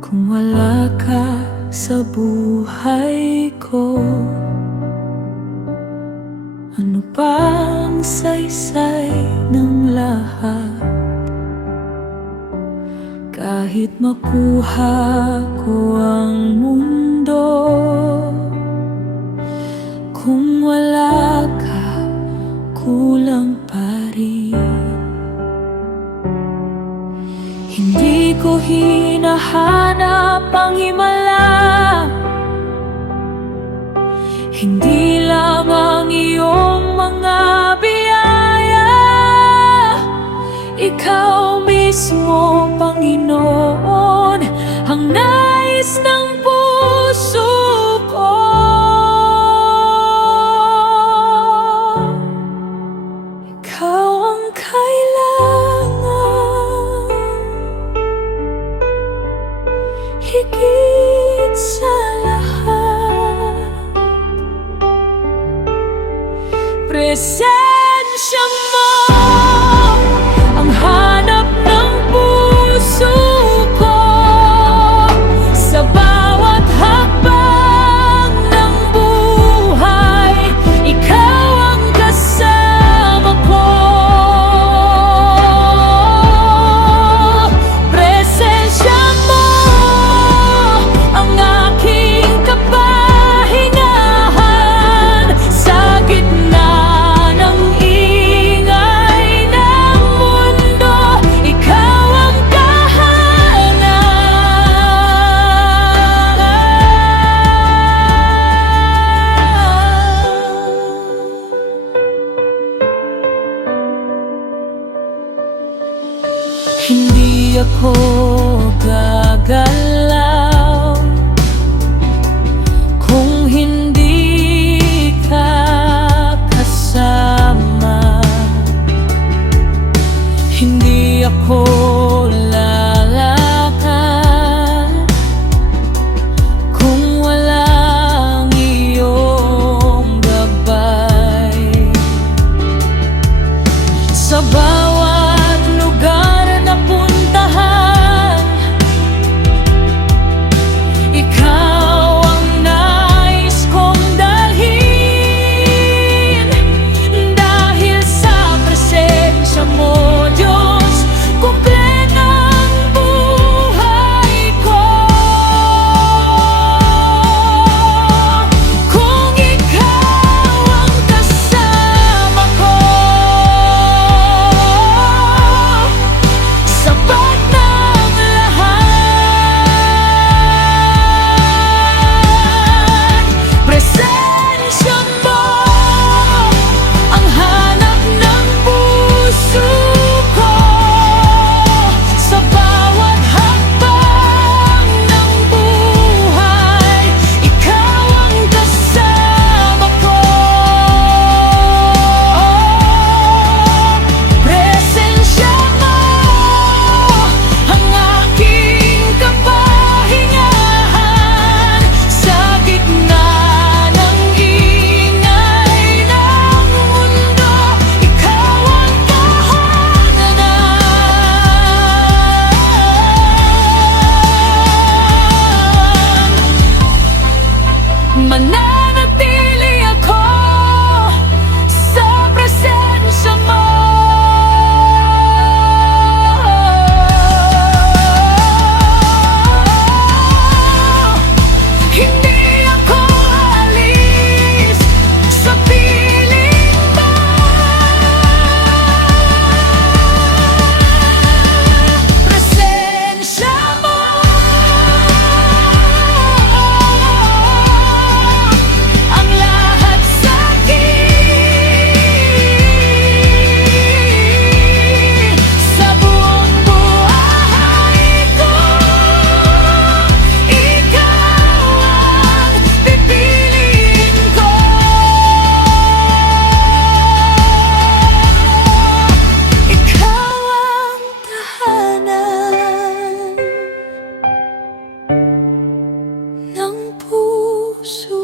Kung wala ka sa buhay ko, ano bang saysay ng lahat? Kahit makuha ko ang mundo, kung wala ka, kulang pa rin. Hindi ko hinahanap ang himala, hindi lang ang iyong mga biyaya. Ikaw mismo, Panginoon, ang nais ng puso ko. Ikaw ang kailangan, higit sa lahat. Presensya mo ang hanap ng puso ko. Sa bawat hakbang ng buhay, ikaw ang kasama ko. Presensya mo ang aking kapahingahan. Sa gitna ng ingay ng mundo, ikaw ang tahanan. Hindi ako gagalaw kung hindi ka kasama. Hindi ako lalakad kung walang iyong gabay. Sa bawat lugar na puntahan, ikaw ang nais kong dalhin. Dahil sa presensya mo, Diyos, kumpleto ang buhay ko. Kung ikaw ang kasama ko, sapat ng lahat. Presensya mo ang hanap ng puso ko. Sa bawat hakbang ng buhay, ikaw ang kasama ko. Presensya mo ang aking kapahingahan. Sa gitna ng ingay ng mundo, ikaw ang tahanan. Mananatili ako sa presensya mo. Hindi ako aalis sa piling mo. Presensya mo ang lahat sa akin. Sa buong buhay ko, ikaw ang pipiliin ko. Ikaw ang tahanan ng puso